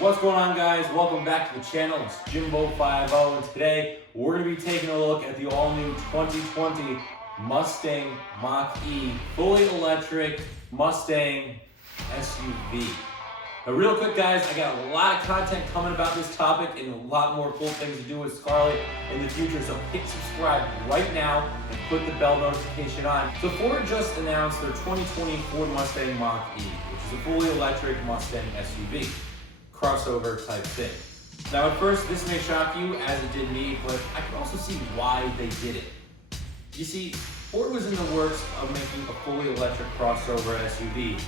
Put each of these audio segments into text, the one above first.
What's going on, guys? Welcome back to the channel. It's Jimbo50, and today we're going to be taking a look at the all-new 2020 Mustang Mach E fully electric Mustang SUV. Now, real quick, guys, I got a lot of content coming about this topic and a lot more cool things to do with Scarlett in the future, so hit subscribe right now and put the bell notification on. So Ford just announced their 2020 Ford Mustang Mach E, which is a fully electric Mustang SUV. Crossover type thing. Now at first this may shock you as it did me, but I can also see why they did it. You see, Ford was in the works of making a fully electric crossover SUV.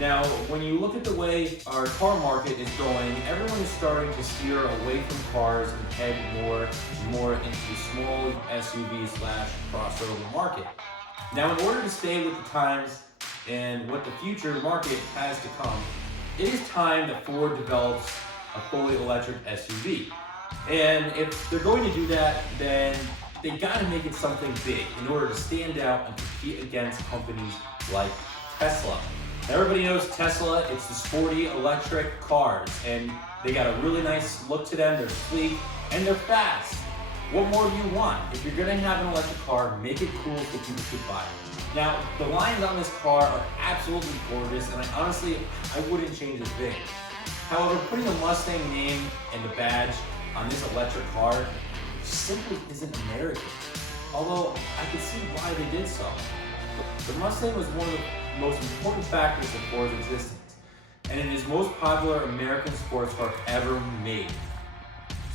Now when you look at the way our car market is going, everyone is starting to steer away from cars and head more into small SUV / crossover market. Now in order to stay with the times and what the future market has to come, it is time that Ford develops a fully electric SUV. And if they're going to do that, then they gotta make it something big in order to stand out and compete against companies like Tesla. Everybody knows Tesla, it's the sporty electric cars, and they got a really nice look to them, they're sleek, and they're fast. What more do you want? If you're gonna have an electric car, make it cool so people should buy it. Now, the lines on this car are absolutely gorgeous, and I wouldn't change a thing. However, putting a Mustang name and the badge on this electric car simply isn't American. Although, I could see why they did so. The Mustang was one of the most important factors of Ford's existence, and it is the most popular American sports car ever made.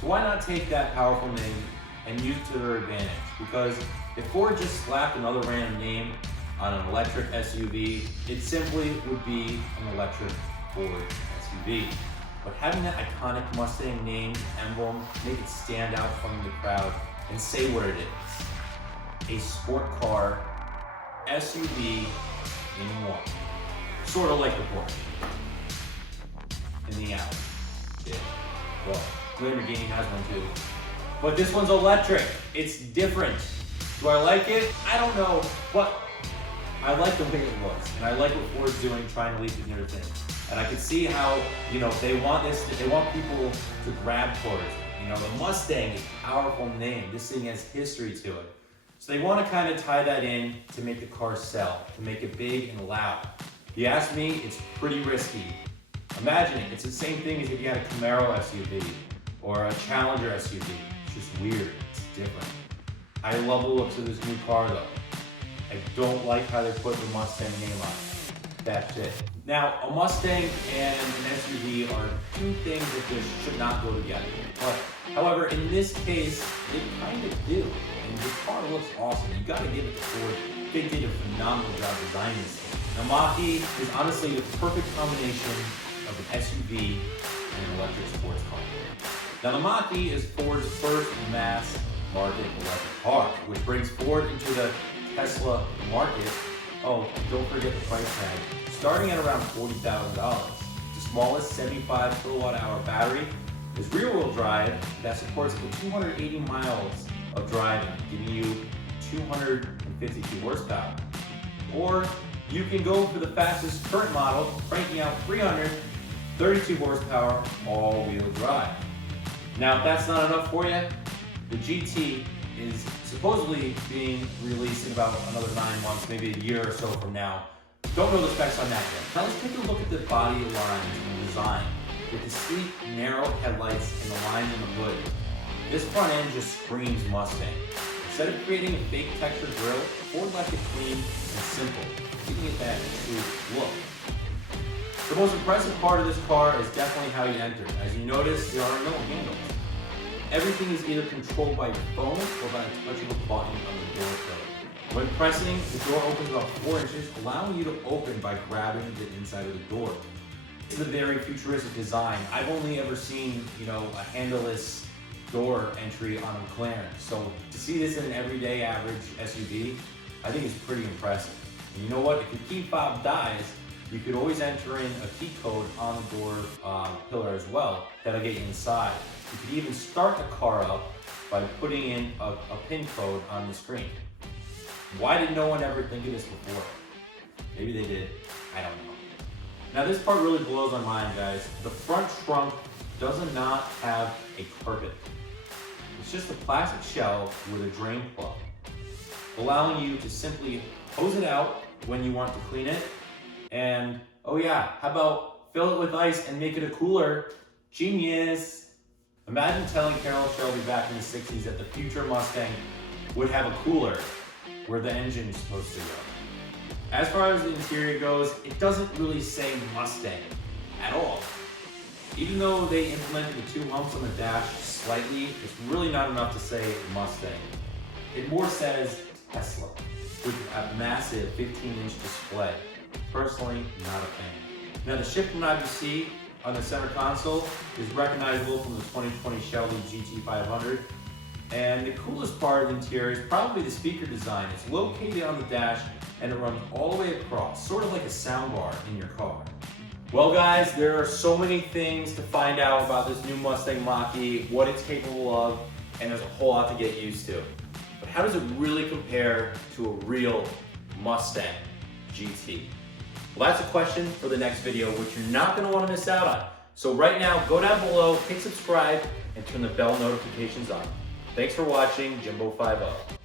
So why not take that powerful name and use it to their advantage? Because if Ford just slapped another random name on an electric SUV, it simply would be an electric Ford SUV. But having that iconic Mustang name emblem, make it stand out from the crowd and say what it is. A sport car SUV in one. Sort of like the Porsche. In the alley. Yeah. Well, Lamborghini has one too. But this one's electric. It's different. Do I like it? I don't know, but I like the way it looks, and I like what Ford's doing, trying to lead to new things. And I can see how, they want people to grab towards it. The Mustang is a powerful name. This thing has history to it. So they want to kind of tie that in to make the car sell, to make it big and loud. If you ask me, it's pretty risky. Imagine it, it's the same thing as if you had a Camaro SUV or a Challenger SUV. It's just weird, it's different. I love the looks of this new car though. I don't like how they put the Mustang name on it. That's it. Now, a Mustang and an SUV are two things that just should not go together. But, however, in this case, they kind of do. And the car looks awesome. You gotta give it to Ford. They did a phenomenal job designing this thing. The Mach E is honestly the perfect combination of an SUV and an electric sports car. Now, the Mach E is Ford's first mass market electric car, which brings Ford into the Tesla market. Oh, don't forget the price tag. Starting at around $40,000. The smallest 75 kilowatt hour battery is rear-wheel drive that supports up to 280 miles of driving, giving you 252 horsepower. Or you can go for the fastest current model, cranking out 332 horsepower all-wheel drive. Now, if that's not enough for you, the GT is supposedly being released in about another 9 months, maybe a year or so from now. Don't know the specs on that yet. Now let's take a look at the body lines and design. With the sleek, narrow headlights and the lines in the hood, this front end just screams Mustang. Instead of creating a fake textured grille, Ford left it clean and simple, giving it that true look. The most impressive part of this car is definitely how you enter. As you notice, there are no handles. Everything is either controlled by your phone or by the touch of a button on the door code. When pressing, the door opens about 4 inches, allowing you to open by grabbing the inside of the door. This is a very futuristic design. I've only ever seen, a handleless door entry on a McLaren. So to see this in an everyday average SUV, I think is pretty impressive. And you know what? If your key fob dies, you could always enter in a key code on the door pillar as well. That'll get you inside. You could even start the car up by putting in a PIN code on the screen. Why did no one ever think of this before? Maybe they did, I don't know. Now this part really blows my mind, guys. The front trunk does not have a carpet. It's just a plastic shell with a drain plug, allowing you to simply hose it out when you want to clean it. And oh yeah, how about fill it with ice and make it a cooler? Genius! Imagine telling Carroll Shelby back in the 60s that the future Mustang would have a cooler where the engine is supposed to go. As far as the interior goes, it doesn't really say Mustang at all. Even though they implemented the 2 humps on the dash slightly, it's really not enough to say Mustang. It more says Tesla, with a massive 15-inch display. Personally, not a fan. Now the shift knob you see on the center console is recognizable from the 2020 Shelby GT500. And the coolest part of the interior is probably the speaker design. It's located on the dash and it runs all the way across, sort of like a sound bar in your car. Well guys, there are so many things to find out about this new Mustang Mach, what it's capable of, and there's a whole lot to get used to. But how does it really compare to a real Mustang GT? Well, that's a question for the next video, which you're not going to want to miss out on. So right now, go down below, hit subscribe, and turn the bell notifications on. Thanks for watching, Jimbo 50.